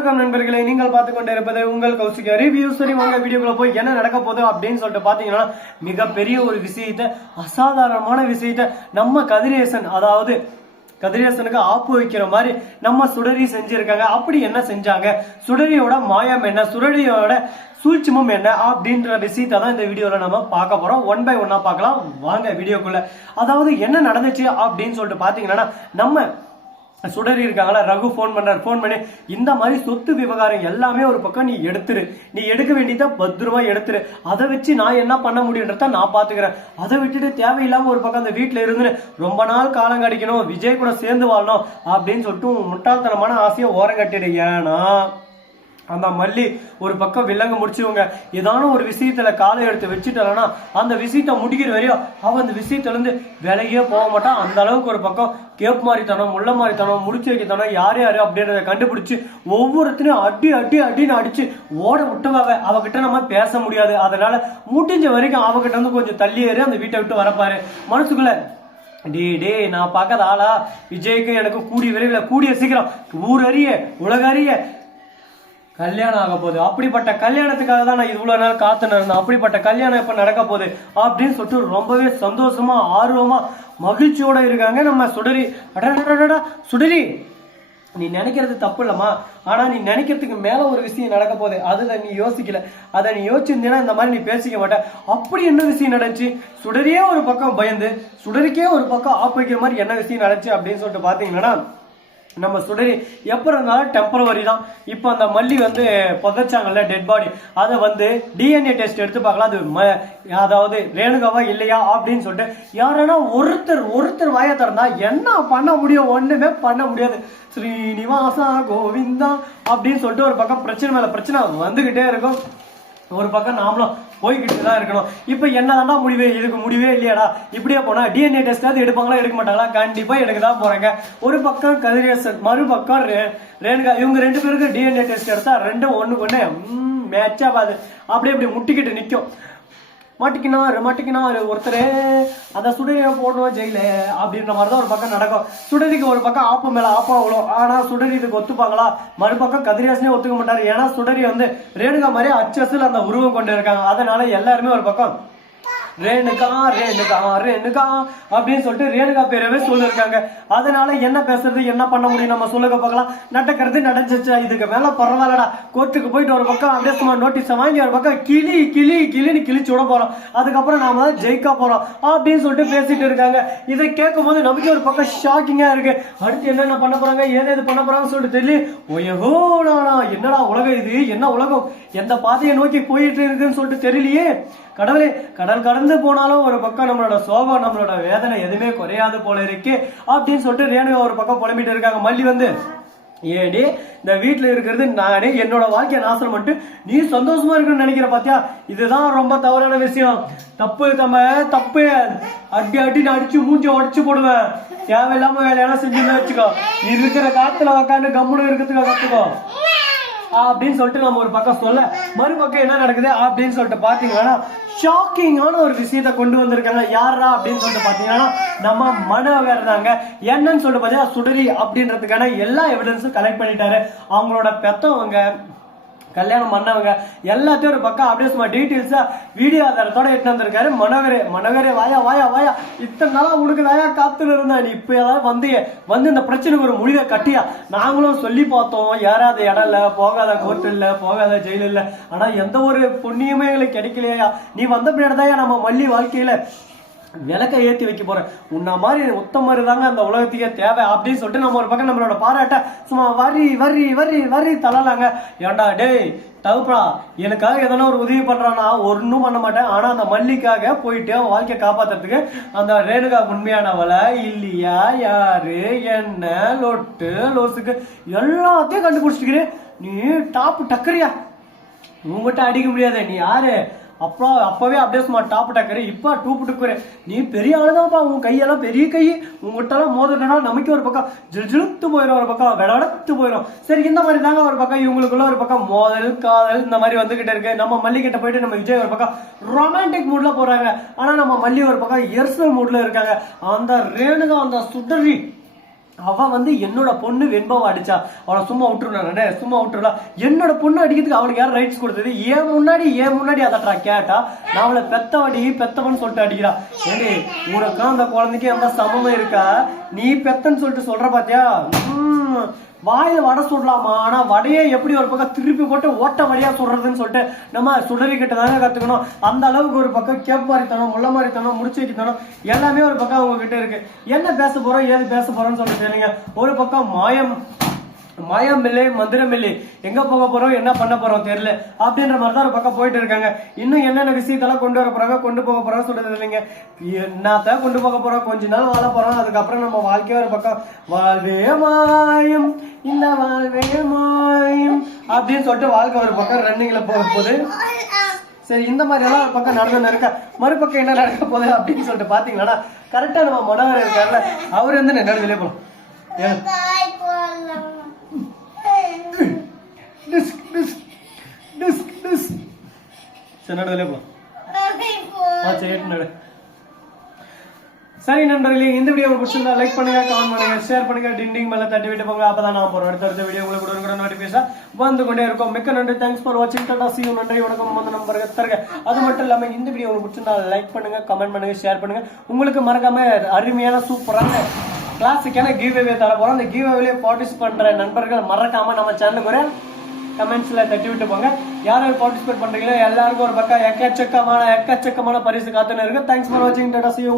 வணக்கம் நண்பர்களே நீங்கள் பார்த்து கொண்டு இருப்பது உங்கள் கௌசிகா ரிவ்யூ சரி வாங்க வீடியோக்குள்ள போய் என்ன நடக்க போகுது அப்படின்னு சொல்லிட்டு பாத்தீங்கன்னா மிகப்பெரிய ஒரு விஷயத்தை அசாதாரணமான விஷயத்தை நம்ம கதிரேசன் அதாவது கதிரேசனுக்கு ஆப்பு வைக்கிற மாதிரி நம்ம சுடரி செஞ்சிருக்காங்க. அப்படி என்ன செஞ்சாங்க? சுடரியோட மாயம் என்ன? சுடரியோட சூட்சமும் என்ன? அப்படின்ற விஷயத்தை தான் இந்த வீடியோல நம்ம பார்க்க போறோம். ஒன் பை ஒன்னா பார்க்கலாம். வாங்க வீடியோக்குள்ள. அதாவது என்ன நடந்துச்சு அப்படின்னு சொல்லிட்டு பாத்தீங்கன்னா நம்ம சுடரி இருக்காங்களா ரகு ஃபோன் பண்ணார் ஃபோன் பண்ணி இந்த மாதிரி சொத்து விவகாரம் எல்லாமே ஒரு பக்கம் நீ எடுத்துரு. நீ எடுக்க வேண்டியதை பத்திரமா எடுத்துரு. அதை வச்சு நான் என்ன பண்ண முடியுன்றத நான் பாத்துக்கிறேன் அதை விட்டுட்டு தேவையில்லாம ஒரு பக்கம் அந்த வீட்டுல இருந்து ரொம்ப நாள் காலம் கடிக்கணும். விஜய் கூட சேர்ந்து வாழணும் அப்படின்னு சொல்லிட்டு முட்டாள்தனமான ஆசையை ஓரம் கட்டிடு ஏன்னா அந்த மல்லி ஒரு பக்கம் வில்லங்க முடிச்சவங்க ஏதான ஒரு விஷயத்துல காலை எடுத்து வச்சுட்டாங்கன்னா அந்த விஷயத்த முடிக்கிற வரையும் அவன் அந்த விஷயத்துல இருந்து விலகியே போக மாட்டான். அந்த அளவுக்கு ஒரு பக்கம் கேப் மாறித்தனம் முள்ள மாறித்தனம் முடிச்சு வைக்கத்தனம் யார் யாரு அப்படின்றத கண்டுபிடிச்சு ஒவ்வொருத்தனையும் அடி அடி அடின்னு அடிச்சு ஓட விட்டுவாங்க அவகிட்ட நம்ம பேச முடியாது. அதனால முடிஞ்ச வரைக்கும் அவகிட்ட வந்து கொஞ்சம் தள்ளி ஏறி அந்த வீட்டை விட்டு வரப்பாரு. மனசுக்குள்ள டே டே நான் பார்க்காத ஆளா? விஜய்க்கு எனக்கு கூடிய விரைவில் கூடிய சீக்கிரம். ஊர் அறிய உலக அறிய கல்யாணம் ஆக போகுது. அப்படிப்பட்ட கல்யாணத்துக்காக தான் நான் இவ்வளவு நாள் காத்து நடந்தேன் அப்படிப்பட்ட கல்யாணம் இப்ப நடக்க போகுது? அப்படின்னு சொல்லிட்டு ரொம்பவே சந்தோஷமா ஆர்வமா மகிழ்ச்சியோட இருக்காங்க நம்ம சுடரி. அடடா சுடரி! நீ நினைக்கிறது தப்பு இல்லம்மா. ஆனா நீ நினைக்கிறதுக்கு மேல ஒரு விஷயம் நடக்க போகுது. அதுல நீ யோசிக்கல. அதை நீ யோசிச்சிருந்தீங்கன்னா இந்த மாதிரி நீ பேசிக்க மாட்ட அப்படி என்ன விஷயம் நடந்துச்சு? சுடரியே ஒரு பக்கம் பயந்து சுடரிக்கே ஒரு பக்கம் ஆப்பிக்கிற மாதிரி என்ன விஷயம் நடந்துச்சு அப்படின்னு சொல்லிட்டு பாத்தீங்கன்னா நம்ம சுடரி எப்போ இருந்தாலும் டெம்பரவரி தான். இப்போ அந்த மல்லி வந்து புதைச்சாங்கல்ல டெட் பாடி அதை வந்து டிஎன்ஏ டெஸ்ட் எடுத்து பார்க்கலாம். அது ம அதாவது ரேணுகாவா இல்லையா அப்படின்னு சொல்லிட்டு யாரனா ஒருத்தர் ஒருத்தர் வாயை திறந்தா என்ன பண்ண முடியும்? ஒன்றுமே பண்ண முடியாது. ஸ்ரீனிவாசா கோவிந்தா அப்படின்னு சொல்லிட்டு ஒரு பக்கம் பிரச்சனை மேலே பிரச்சனை வந்துக்கிட்டே இருக்கும். ஒரு பக்கம் நாமளும் போய்கிட்டு தான் இருக்கணும். இப்போ என்னதான்டா முடிவு? இதுக்கு முடிவே இல்லையாடா. இப்படியே போனா டிஎன்ஏ டெஸ்டாவது எடுப்பாங்களா எடுக்க மாட்டாங்களா? கண்டிப்பா எடுக்க தான் போறாங்க. ஒரு பக்கம் கதிரேசன் மறுபக்கம் ரே- ரேணுகா. இவங்க ரெண்டு பேருக்கு டிஎன்ஏ டெஸ்ட் எடுத்தா ரெண்டும் ஒண்ணு ஒண்ணு மேட்ச் ஆகாது. அப்படியே அப்படி முட்டிக்கிட்டு நிற்கும் மாட்டிக்கினாரு மாட்டிக்கினாரு ஒருத்தரே. அந்த சுடரியை போடணும் ஜெயில அப்படின்ற மாதிரி தான் ஒரு பக்கம் நடக்கும். சுடரிக்கு ஒரு பக்கம் ஆப்பம் மேல ஆப்பம் அவ்வளோ ஆனா சுடரி இதுக்கு ஒத்துப்பாங்களா? மறுபக்கம் கதிராசனே ஒத்துக்க மாட்டாரு. ஏன்னா சுடரி வந்து ரேணுகா மாதிரி அச்சசில் அந்த உருவம் கொண்டு இருக்காங்க அதனால எல்லாருமே ஒரு பக்கம் ரேணுகா ரேணுகா ரேணுகா அப்படின்னு சொல்லிட்டு ரேணுகா பேரவே சொல்லியிருக்காங்க அதனால என்ன பேசுறது என்ன பண்ண முடியும் நம்ம சொல்லுங்க பார்க்கலாம். நடக்கிறது நடந்துச்சு? இதுக்கு மேல பரவாயில்லடா. கோர்ட்டுக்கு போயிட்டு ஒரு பக்கம் அப்படியே சும்மா நோட்டீஸை வாங்கி ஒரு பக்கம் கிளி கிளி கிளின்னு கிழிச்சு விட போறோம். அதுக்கப்புறம் நாம தான் ஜெயிக்க போறோம் அப்படின்னு சொல்லிட்டு பேசிட்டு இருக்காங்க. இதை கேட்கும் போது நமக்கு ஒரு பக்கம் ஷாக்கிங்கா இருக்கு. அடுத்து என்னென்ன பண்ண போறாங்க ஏது எது பண்ண போறாங்கன்னு சொல்லிட்டு தெரியல. ஓயோ நானா என்னடா உலகம் இது? என்ன உலகம்? எந்த பாதையை நோக்கி போயிட்டு இருக்குன்னு சொல்லிட்டு தெரியலையே. கடவுளே கடல் கடந்து போனாலும் ஒரு பக்கம் நம்மளோட சோகம் நம்மளோட வேதனை எதுவுமே குறையாது போல இருக்கு அப்படின்னு சொல்லிட்டு ரேணுகா ஒரு பக்கம் புலம்பிட்டு இருக்காங்க. மல்லி வந்து ஏடி இந்த வீட்டுல இருக்கிறது நானே என்னோட வாழ்க்கையை நாசனம் மட்டும் நீ சந்தோஷமா இருக்கணும்னு நினைக்கிற பாத்தியா? இதுதான் ரொம்ப தவறான விஷயம். தப்பு தம்ம தப்பு. அடி அடி நான் அடிச்சு மூஞ்சி உடச்சு போடுவேன். தேவையில்லாம வேலையெல்லாம் செஞ்சுன்னு வச்சுக்கோ. இருக்கிற காத்துல உக்காந்து கம்முன்னு இருக்கிறதுக்கு கத்துக்கோ. அப்படின்னு சொல்லிட்டு நம்ம ஒரு பக்கம் சொல்ல மறுபக்கம் என்ன நடக்குது அப்படின்னு சொல்லிட்டு பாத்தீங்கன்னா ஷாக்கிங்கான ஒரு விஷயத்த கொண்டு வந்திருக்காங்க. யாரா அப்படின்னு சொல்லிட்டு பாத்தீங்கன்னா நம்ம மனோகர் தாங்க. என்னன்னு சொல்லிட்டு பாத்தீங்கன்னா சுடரி அப்படின்றதுக்கான எல்லா எவிடன்ஸும் கலெக்ட் பண்ணிட்டாரு. அவங்களோட பெத்தவங்க கல்யாணம் பண்ணவங்க எல்லாத்தையும் ஒரு பக்கம் அப்படியே சும்மா டீட்டெயில்ஸா வீடியோ ஆதாரத்தோட எடுத்து வந்திருக்காரு. மனோகரே மனோகரே வாயா வாயா வாயா. இத்தனை நாளா உனக்கு தாயா காத்துன்னு இருந்தா நீ இப்போ ஏதாவது வந்து வந்து இந்த பிரச்சனைக்கு ஒரு முடிவை கட்டியா? நாங்களும் சொல்லி பார்த்தோம். ஏறாத இடம் இல்ல போகாத கோர்ட் இல்ல போகாத ஜெயில் இல்ல. ஆனா எந்த ஒரு புண்ணியமே எங்களுக்கு கிடைக்கலையா? நீ வந்த பின்னாடி தான் நம்ம மல்லி வாழ்க்கையில விளக்க ஏற்றி வைக்க போகிறேன் உன்ன மாதிரி உத்தமர் தாங்க அந்த உலகத்துக்கே தேவை அப்படின்னு சொல்லிட்டு நம்ம ஒரு பக்கம் நம்மளோட பாராட்ட சும்மா வரி வரி வரி வரி தள்ளலாங்க. ஏன்டா டேய் தகுப்பா. எனக்காக எதனா ஒரு உதவி பண்ணுறான்னா ஒன்றும் பண்ண மாட்டேன். ஆனால் அந்த மல்லிக்காக போயிட்டு அவன் வாழ்க்கையை காப்பாத்துறதுக்கு அந்த ரேணுகா உண்மையானவளை இல்லையா? யாரு? என்ன? லொட்டு லோசுக்கு எல்லாத்தையும் கண்டுபிடிச்சிக்கிறேன் நீ டாப் டக்கரியா உங்கள்கிட்ட அடிக்க முடியாது. நீ யாரு? அப்புறம் அப்பவே அப்படியே சும்மா டாப் டக்கரு. இப்போ டூப்பு டுக்குரு நீ பெரிய ஆளுதான்ப்பா. உன் கையெல்லாம் பெரிய கை. உங்ககிட்டலாம் எல்லாம் நமக்கு ஒரு பக்கம் ஜிழுத்து போயிடும் ஒரு பக்கம் விடத்து போயிடும் சரி இந்த மாதிரி தாங்க ஒரு பக்கம் இவங்களுக்குள்ள ஒரு பக்கம் மோதல் காதல் இந்த மாதிரி வந்துகிட்டு இருக்கு. நம்ம மல்லிகிட்ட போயிட்டு நம்ம விஜய் ஒரு பக்கம் ரொமான்டிக் மூட்ல போறாங்க. ஆனா நம்ம மல்லி ஒரு பக்கம் எர்சல் மூட்ல இருக்காங்க. அந்த ரேணுகா அந்த சுடரி அவ வந்து என்னோட பொண்ணு வெண்பாவை அடிச்சா. அவளை சும்மா விட்டுருனானே சும்மா விட்டுருடா. என்னோட பொண்ணு அடிக்கிறதுக்கு அவளுக்கு யாரும் ரைட்ஸ் கொடுத்தது? ஏன் முன்னாடி ஏன் முன்னாடி அதட்டா கேட்டா நான் அவளை பெத்தவடி பெத்தவன் சொல்லிட்டு அடிக்கிறா. ஏடி உனக்கும் அந்த குழந்தைக்கு எந்த சமமும் இருக்கா? நீ பெத்தன்னு சொல்லிட்டு சொல்ற பாத்தியா? ம் வாயில் வடை சுடலாமா? ஆனால் வடையே எப்படி ஒரு பக்கம் திருப்பி போட்டு ஓட்ட வழியா சுடுறதுன்னு சொல்லிட்டு நம்ம சுடறிக்கிட்ட கிட்ட தானே கற்றுக்கணும் அந்த அளவுக்கு ஒரு பக்கம் கேப் மாதிரித்தனம் முள்ள மாதிரித்தனம் முடிச்சு வைக்கத்தனம் எல்லாமே ஒரு பக்கம் அவங்க கிட்டே இருக்கு. என்ன பேச போகிறோம் ஏது பேச போகிறோம்னு சொல்லிட்டு ஒரு பக்கம் மாயம் மாயம் இல்லை மந்திரம் இல்லை எங்க போக போறோம் என்ன பண்ண போறோம் தெரியல. அப்படின்ற மாதிரி தான் ஒரு பக்கம் போயிட்டு இருக்காங்க. இன்னும் என்னென்ன விஷயத்தெல்லாம் கொண்டு வர போறாங்க கொண்டு போக போறாங்க சொல்றது இல்லைங்க. என்னத்தான் கொண்டு போக போறோம் கொஞ்ச நாள் வாழ போறோம் அதுக்கப்புறம் நம்ம வாழ்க்கையே ஒரு பக்கம் வாழ்வே மாயம் இந்த வாழ்வே மாயம் அப்படின்னு சொல்லிட்டு வாழ்க்கை ஒரு பக்கம் ரன்னிங்ல போக போகுது சரி இந்த மாதிரி எல்லாம் ஒரு பக்கம் நடந்து இருக்க. மறுபக்கம் என்ன நடக்க போகுது அப்படின்னு சொல்லிட்டு பாத்தீங்கன்னா கரெக்டா நம்ம மனோகர் இருக்காருல்ல அவர் வந்து நடு வெளியே டிஸ்க் டிஸ்க் சரி நடு வெளியே சரி நடு. சரி நண்பர்களே இந்த வீடியோ உங்களுக்கு பிடிச்சிருந்தா லைக் பண்ணுங்க கமெண்ட் பண்ணுங்க ஷேர் பண்ணுங்க டிண்டிங் மேல தட்டி விட்டு போங்க. அப்பதான் நான் போறோம். அடுத்த அடுத்த வீடியோ உங்களுக்கு கொடுக்குற நோட்டிபிகேஷன் வந்து கொண்டே இருக்கும். மிக்க நன்றி. தேங்க்ஸ் ஃபார் வாட்சிங் டாடா see you. நன்றி வணக்கம். வந்து நம்பர் தருங்க அது மட்டும் இல்லாம இந்த வீடியோ உங்களுக்கு பிடிச்சிருந்தா லைக் பண்ணுங்க கமெண்ட் பண்ணுங்க ஷேர் பண்ணுங்க. உங்களுக்கு மறக்காம அருமையான சூப்பரான கிளாஸுக்கான கிவ் அவே தர போறோம். அந்த கிவ் அவேலே பார்ட்டிசிபேட் பண்ற நண்பர்கள் மறக்காம நம்ம சேனலுக்கு ஒரு கமெண்ட்ஸில் தட்டி விட்டு போங்க. யார் யார் பார்ட்டிசிபேட் பண்ணுறீங்களோ எல்லாருக்கும் ஒரு பக்கம் எக்கச்சக்கமான எக்கச்சக்கமான பரிசு காத்துன்னு இருக்கு. தேங்க்ஸ் ஃபார் வாட்சிங் டாடா சியூ